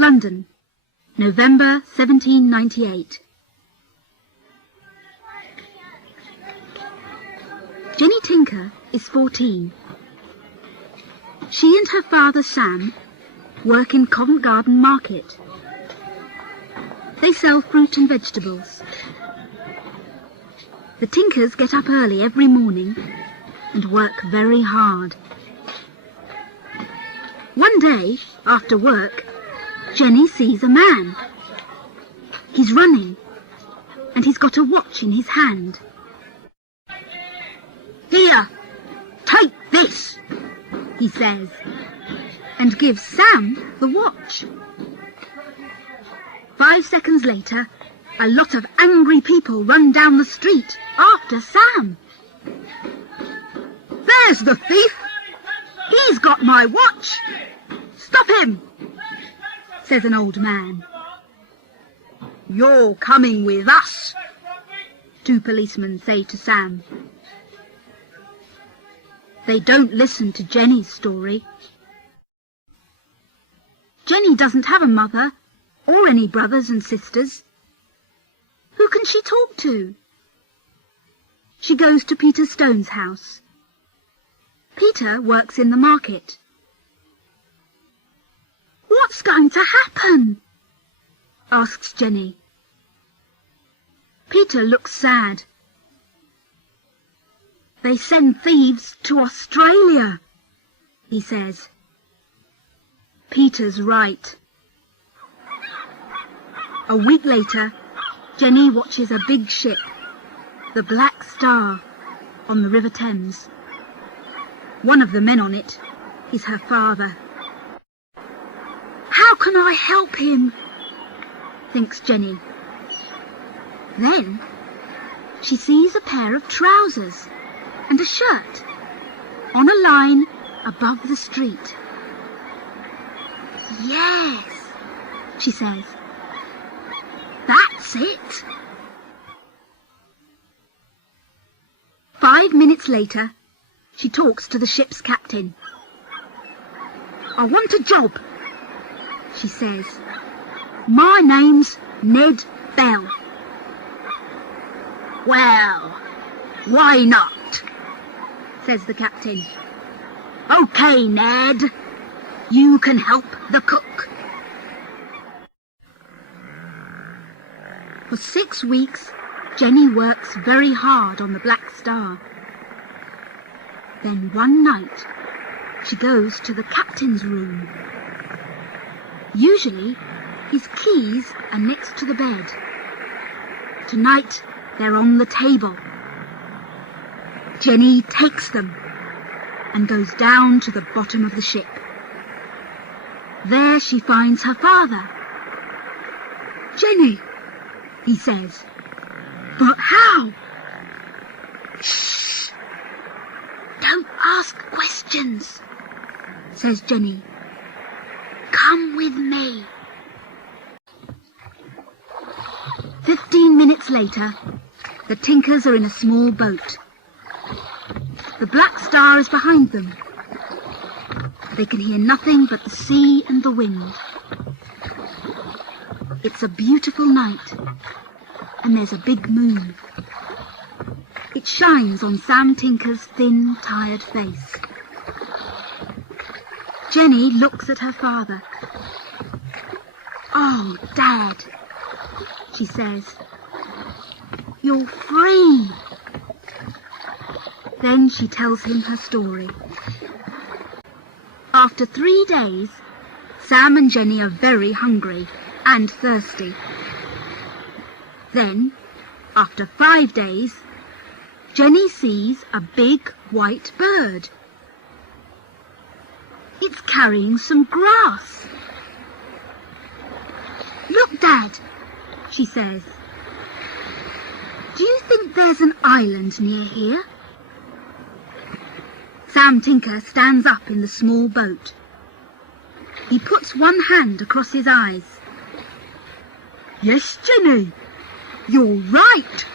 London, November 1798. Jenny Tinker is 14. She and her father Sam work in Covent Garden Market. They sell fruit and vegetables. The Tinkers get up early every morning and work very hard. One day, after work, Jenny sees a man. He's running, and he's got a watch in his hand. "Here, take this," he says, and gives Sam the watch. 5 seconds later, a lot of angry people run down the street after Sam. "There's the thief! He's got my watch! Stop him!" says an old man. "You're coming with us," 2 policemen say to Sam. They don't listen to Jenny's story. Jenny doesn't have a mother or any brothers and sisters. Who can she talk to? She goes to Peter Stone's house. Peter works in the market. "What's going to happen?" asks Jenny. Peter looks sad. "They send thieves to Australia," he says. Peter's right. A week later, Jenny watches a big ship, the Black Star, on the River Thames. One of the men on it is her father. "How can I help him?" thinks Jenny. Then she sees a pair of trousers and a shirt on a line above the street. "Yes," she says. "That's it." 5 minutes later, she talks to the ship's captain. "I want a job," she says. "My name's Ned Bell." "Well, why not?" says the captain. "OK, Ned, you can help the cook." For 6 weeks, Jenny works very hard on the Black Star. Then one night, she goes to the captain's room. Usually, his keys are next to the bed. Tonight, they're on the table. Jenny takes them and goes down to the bottom of the ship. There she finds her father. "Jenny," he says. "But how?" "Shh! Don't ask questions," says Jenny. "Come with me." 15 minutes later, the Tinkers are in a small boat. The Black Star is behind them. They can hear nothing but the sea and the wind. It's a beautiful night, and there's a big moon. It shines on Sam Tinker's thin, tired face. Jenny looks at her father. "Oh, Dad," she says, "you're free." Then she tells him her story. After 3 days, Sam and Jenny are very hungry and thirsty. Then, after 5 days, Jenny sees a big white bird. It's carrying some grass. "Look, Dad," she says. "Do you think there's an island near here?" Sam Tinker stands up in the small boat. He puts one hand across his eyes. "Yes, Jenny, you're right.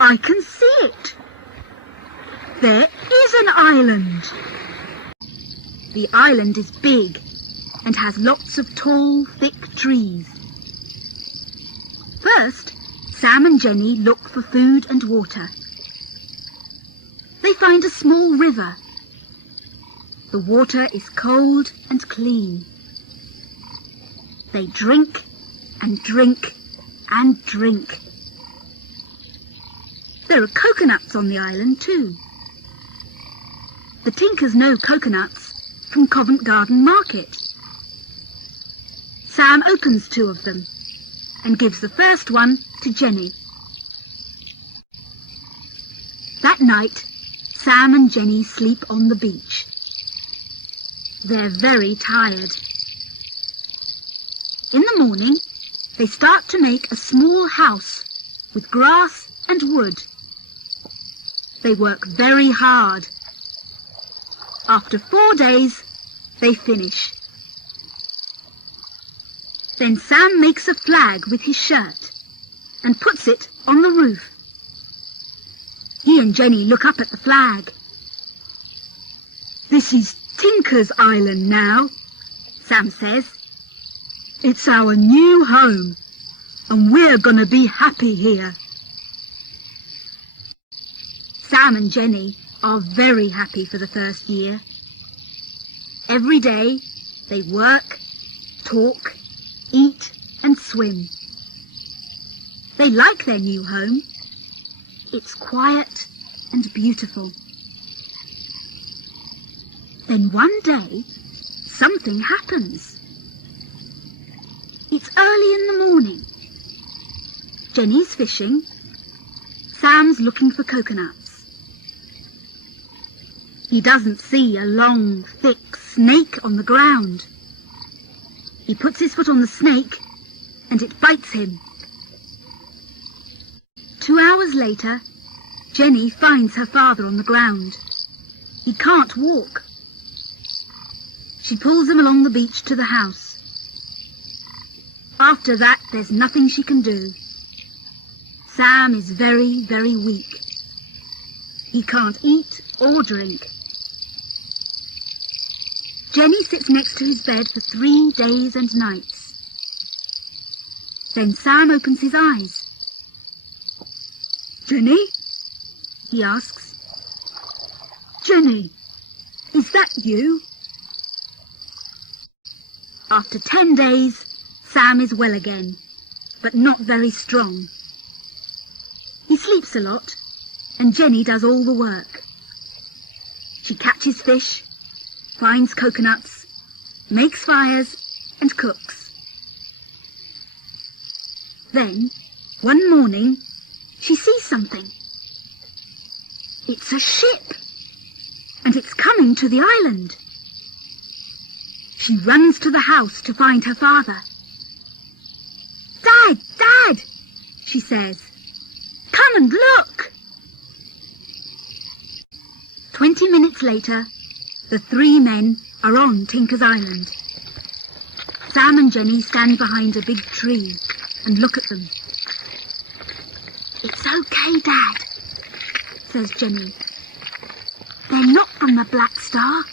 I can see it. There is an island." The island is big. and has lots of tall, thick trees. First, Sam and Jenny look for food and water. They find a small river. The water is cold and clean. They drink and drink and drink. There are coconuts on the island too. The Tinkers know coconuts from Covent Garden Market. Sam opens 2 of them and gives the first one to Jenny. That night, Sam and Jenny sleep on the beach. They're very tired. In the morning, they start to make a small house with grass and wood. They work very hard. After 4 days, they finish. Then Sam makes a flag with his shirt and puts it on the roof. He and Jenny look up at the flag. "This is Tinker's Island now," Sam says. "It's our new home, and we're gonna be happy here." Sam and Jenny are very happy for the first year. Every day they work, talk, eat and swim. They like their new home. It's quiet and beautiful. Then one day, something happens. It's early in the morning. Jenny's fishing. Sam's looking for coconuts. He doesn't see a long, thick snake on the ground. He puts his foot on the snake and it bites him. 2 hours later, Jenny finds her father on the ground. He can't walk. She pulls him along the beach to the house. After that, there's nothing she can do. Sam is very, very weak. He can't eat or drink. Jenny sits next to his bed for 3 days and nights. Then Sam opens his eyes. "Jenny?" he asks. "Jenny, is that you?" After 10 days, Sam is well again, but not very strong. He sleeps a lot, and Jenny does all the work. She catches fish, finds coconuts, makes fires, and cooks. Then, one morning, she sees something. It's a ship, and it's coming to the island. She runs to the house to find her father. "Dad, Dad," she says, "come and look." 20 minutes later, the 3 men are on Tinker's Island. Sam and Jenny stand behind a big tree and look at them. "It's okay, Dad," says Jenny. "They're not from the Black Star."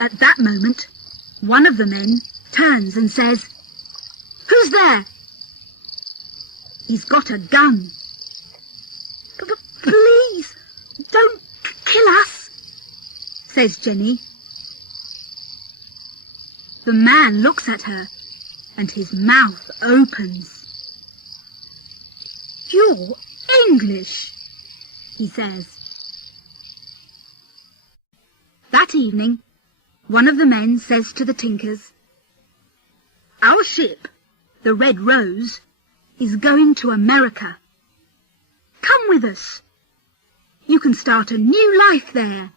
At that moment, one of the men turns and says, "Who's there?" He's got a gun. "Please, don't kill us," says Jenny. The man looks at her and his mouth opens. "You're English," he says. That evening, one of the men says to the Tinkers, "Our ship, the Red Rose, is going to America. Come with us. You can start a new life there."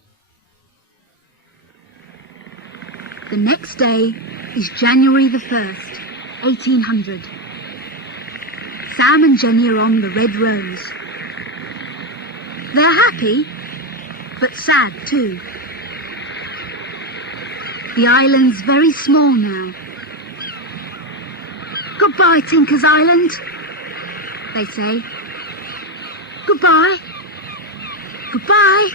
The next day is January the 1st, 1800. Sam and Jenny are on the Red Rose. They're happy, but sad too. The island's very small now. "Goodbye, Tinker's Island," they say. "Goodbye. Goodbye."